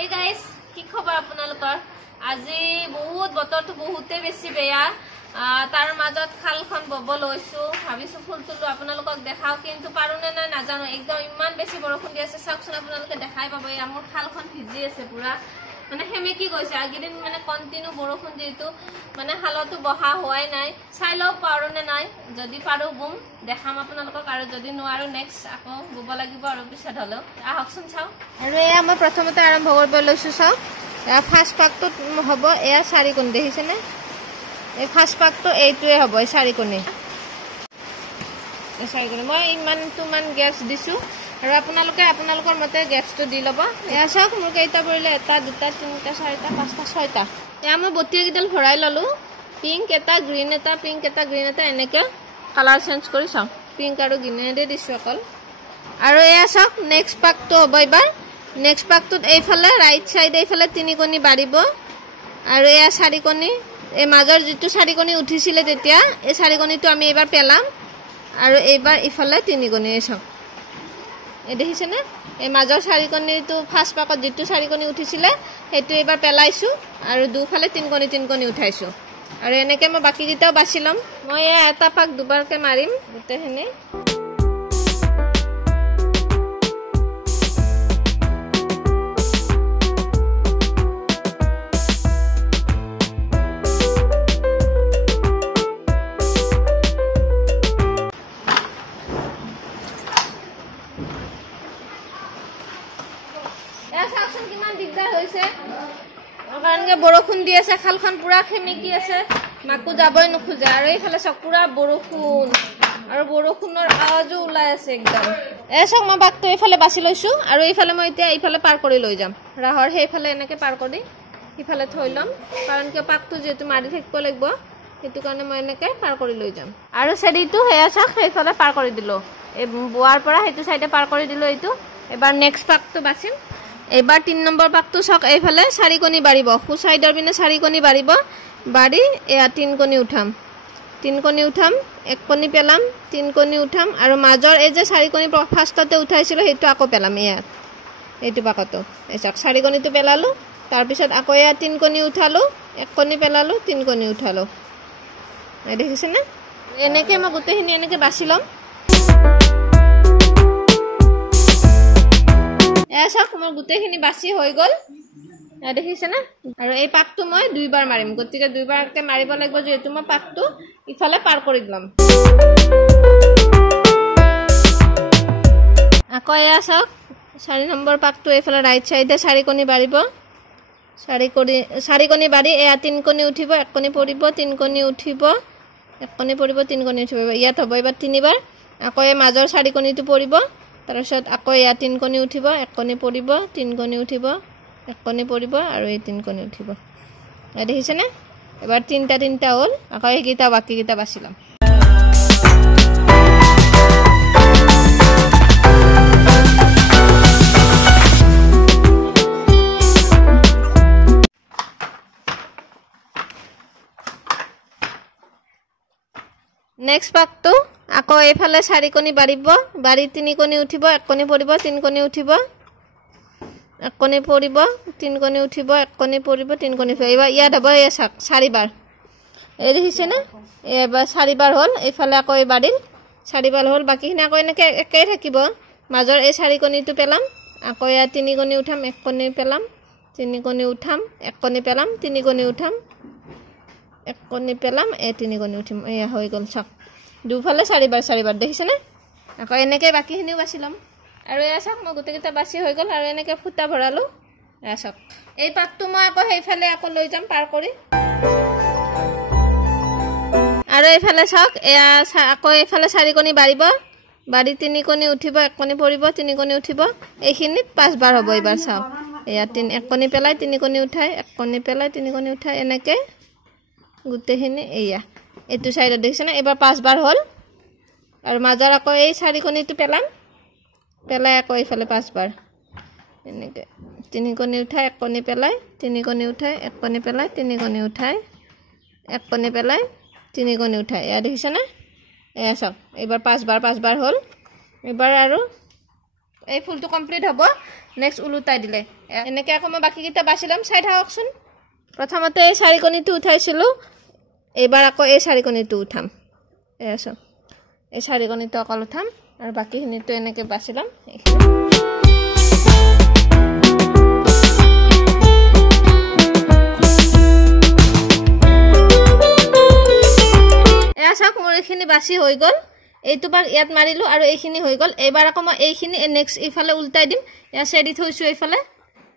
Hey guys, কি খবৰ আপোনালোকৰ? আজি বহুত বতৰটো বহুতে বেছি বেয়া। তাৰ মাজত খালখন বব লৈছো। ভাবিছো ফুল তুলো আপোনালোকক দেখাও কিন্তু পাৰুনে নাই নাজানো। একদম ইমান বেছি বৰষুণ দি আছে। চাওকচোন আপোনালোকে দেখাই পাব এই মোৰ খালখন ভিজি আছে পুৰা। মানে হেমেকি গৈছে। আগিদিন মানে কন্টিনিউ বৰষুণ দিটো মানে হালতো বহা হোৱাই নাই। চাই লও পাৰুনে নাই। যদি পাৰো বুম দেখাম আপোনালোকক আৰু যদি নোৱাৰো নেক্সট আকৌ বুব লাগিব আৰু পিছত হলো। আহকচোন চাও। আৰু এয়া মই প্ৰথমতে আৰম্ভ কৰিব লৈছো চাও। এয়া ফাৰ্ষ্ট পাকটো হ'ব এয়া 4 কোণ দেখিছে নে? এই ফাৰ্ষ্ট পাকটো এইটোৱে হ'ব এই 4 কোণে। এই 4 কোণে মই ইমানটোমান গেপছ দিছো আৰু আপোনালোকৰ মতে গেপছটো দি ল'ব। এয়া চাওক মোৰ কেইটা পৰিলে 1 2 3 4 5 6টা। এয়া মই বটিয়া কিডাল ভৰাই ললো। পিংক এটা গ্ৰীন এটা পিংক এটা গ্ৰীন এটা এনেকে কালাৰ চেঞ্জ কৰি চাও। পিংক আৰু গ্ৰীনেৰে দিছো অকল। আৰু এয়া চাওক নেক্সট পাকটো হ'ব এবাৰ। নেক্সট পাকটোত এইফালে ৰাইট সাইড এইফালে 3 কোণী বাঢ়িব আৰু এয়া 4 কোণী এই মাজৰ যেটো 4 কোণী উঠিছিলে তেতিয়া এই 4 কোণীটো আমি এবাৰ পেলাম আৰু এইবাৰ ইফালে 3 কোণী চাওক। এই দেখিছে না এই মাজৰ 4 কোণীটো ফাৰ্ষ্ট পাকত যেটো 4 কোণী উঠিছিলে হেতু এবাৰ পেলাইছো আৰু দুফালে 3 কোণী উঠাইছো আৰু এনেকে মই বাকি কিটাও বাছি লম। মই এটা পাক দুবাৰকে মাৰিম গুটেখিনি। कारण बरषुण दी আছে খালখন পুৰা খেমেকি আছে মাকু যাবই নখুজে আৰু এইফালে সব পুৰা বৰষুণ আৰু বৰষুণৰ আৱাজও ওলাই আছে একদম। এসক মই বাকটো এইফালে বাছি লৈছো আৰু এইফালে মই এতিয়া এইফালে পাৰ কৰি লৈ যাম। ৰাহৰ সেইফালে এনেকে পাৰ কৰি ইফালে থৈ লম কাৰণ কি পাকটো যেটো মাৰি থাকিব লাগিব হেতু কাৰণে মই এনেকে পাৰ কৰি লৈ যাম। আৰু সেদিটো হেয়াছক সেইফালে পাৰ কৰি দিলো। এই বুৱাৰ পৰা হেতু সাইডে পাৰ কৰি দিলো এইটো। এবাৰ নেক্সট পাকটো বাছিম। এবাৰ 3 নম্বৰ পাকটো সক এইফালে 4 কোণী বাঢ়িব। হু সাইডৰ বিনে 4 কোণী বাঢ়িব। বাঢ়ি এয়া 3 কোণী উঠাম। 3 কোণী উঠাম 1 কোণী পেলাম 3 কোণী উঠাম আৰু মাজৰ এই যে 4 কোণী ফাৰ্ষ্টতে উঠাইছিল হেতু আকৌ পেলাম ইয়াত এইটো পাকটো। এসক 4 কোণীটো পেলালো তাৰ পিছত আকৌ এয়া 3 কোণী উঠালো 1 কোণী পেলালো 3 কোণী উঠালো। এই দেখিছে না এনেকে মই গুটেখিনি এনেকে বাছি লম। এসক মোৰ গুটেখিনি বাছি হৈ গল। দেখিছে না আৰু এই পাকটো মই দুইবাৰ মাৰিম। গতিকে দুইবাৰকে মাৰিব লাগিব যেহেতু মই পাকটো ইফালে পাৰ কৰি দিলাম। আকৌ এসক 4 নম্বৰ পাকটো এইফালে ৰাইট সাইডে 4 কোণী বাঢ়িব। 4 কোণী বাঢ়ি এয়া 3 কোণী উঠিব 1 কোণী পৰিব 3 কোণী উঠিব 1 কোণী পৰিব 3 কোণী উঠিব। ইয়াত হ'ব এবাৰ 3 বাৰ। আকৌ এই মাজৰ 4 কোণীটো পৰিব তাৰপিছত আকৌ এয়া 3 কোণী উঠিব 1 কোণী পৰিব 3 কোণী উঠিব 1 কোণী পৰিব আৰু এই 3 কোণী উঠিব। দেখিছে না এবাৰ 3টা হ'ল। আকৌ এইকেইটা বাকি কেইটা বাছিলাম। নেক্সট পাকটো আকৌ এইফালে 4 কোণী বাঢ়িব। বাঢ়ি 3 কোণী উঠিব 1 কোণী পৰিব 3 কোণী উঠিব 1 কোণী পৰিব 3 কোণী উঠিব 1 কোণী পৰিব 3 কোণী উঠিব। এবাৰ ইয়াত হ'ব এই 4 বাৰ। এই দেখিছে না এবাৰ 4 বাৰ হ'ল। এইফালে আকৌ বাঢ়িল 4 বাৰ হ'ল। বাকিখিনি আকৌ এনেকে একেই থাকিব। মাজৰ এই 4 কোণীটো পেলাম আকৌ এয়া 3 কোণী উঠাম 1 কোণী পেলাম 3 কোণী উঠাম 1 কোণী পেলাম 3 কোণী উঠাম 1 কোণী পেলাম 3 কোণী উঠিম। এয়া হৈ গল চাওক দুফালে 4 বাৰ দেখিছে না। আকৌ এনেকে বাকিখিনিও বাছি লম। আৰু এয়া চাওক মই গুটেকেইটা বাছি হৈ গল আৰু এনেকে ফুটা ভৰালো। এয়া চাওক এই পাকটো মই আকৌ সেইফালে আকৌ লৈ যাম পাৰ কৰি। আৰু এইফালে চাওক এয়া আকৌ এইফালে 4 কোণী বাঢ়িব। বাঢ়ি 3 কোণী উঠিব 1 কোণী পৰিব 3 কোণী উঠিব। এইখিনি 5 বাৰ হ'ব। এবাৰ চাওক এয়া 1 কোণী পেলাই 3 কোণী উঠাই 1 কোণী পেলাই 3 কোণী উঠাই এনেকে গুটেখিনি এয়া এইটো সাইডত দেখিছে না এবাৰ 5 বাৰ হ'ল। আৰু মাজৰ আকৌ এই 4 কোণীটো পেলাম পেলাই আকৌ এইফালে 5 বাৰ এনেকে 3 কোণী উঠাই 1 কোণী পেলাই 3 কোণী উঠাই 1 কোণী পেলাই 3 কোণী উঠাই 1 কোণী পেলাই 3 কোণী উঠাই। এয়া দেখিছে না এয়া চাওক এবাৰ 5 বাৰ হ'ল। এবাৰ আৰু এই ফুলটো কমপ্লিট হ'ব। নেক্সট উলুটাই দিলে এনেকৈ আকৌ মই বাকীকেইটা বাছি ল'ম চাই থাককচোন প্ৰথমতে এই চাৰিকণীটো উঠাইছিলোঁ এইবাৰ আকৌ এই চাৰিকণীটো উঠাম এয়া চাওক এই চাৰিকণীটো অকল উঠাম আৰু বাকীখিনিতো এনেকৈ বাছি ল'ম এয়া চাওক মোৰ এইখিনি বাছি হৈ গ'ল এইটো পাক ইয়াত মাৰিলোঁ আৰু এইখিনি হৈ গ'ল এইবাৰ আকৌ মই এইখিনি নেক্সট এইফালে উল্টাই দিম এয়া চেৰি থৈছোঁ এইফালে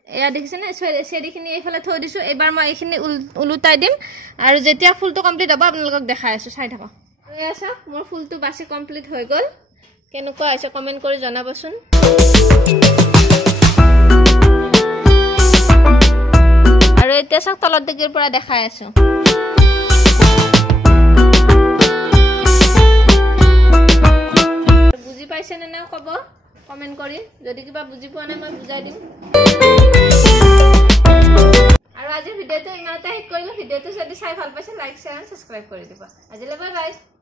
এয়া দেখিছেনে চেৰিখিনি এইফালে থৈ দিছোঁ এইবাৰ মই এইখিনি উলুটাই দিম আৰু যেতিয়া ফুলটো কমপ্লিট হ'ব আপোনালোকক দেখাই আছোঁ চাই থাকক এয়া চাওক মোৰ ফুলটো বাছি কমপ্লিট হৈ গ'ল কেনেকুৱা হৈছে কমেণ্ট কৰি জনাবচোন আৰু এতিয়া চাওক তলত দিগিৰ পৰা দেখাই আছোঁ বুজি পাইছেনে নাই ক'ব কমেণ্ট কৰি যদি কিবা বুজি পোৱা নাই মই বুজাই দিম আৰু আজিৰ ভিডিঅ'টো ইমানতে শেষ কৰিলোঁ ভিডিঅ'টো যদি চাই ভাল পাইছে লাইক শ্বেয়াৰ আৰু ছাবস্ক্ৰাইব কৰি দিব আজিলৈ বাই বাই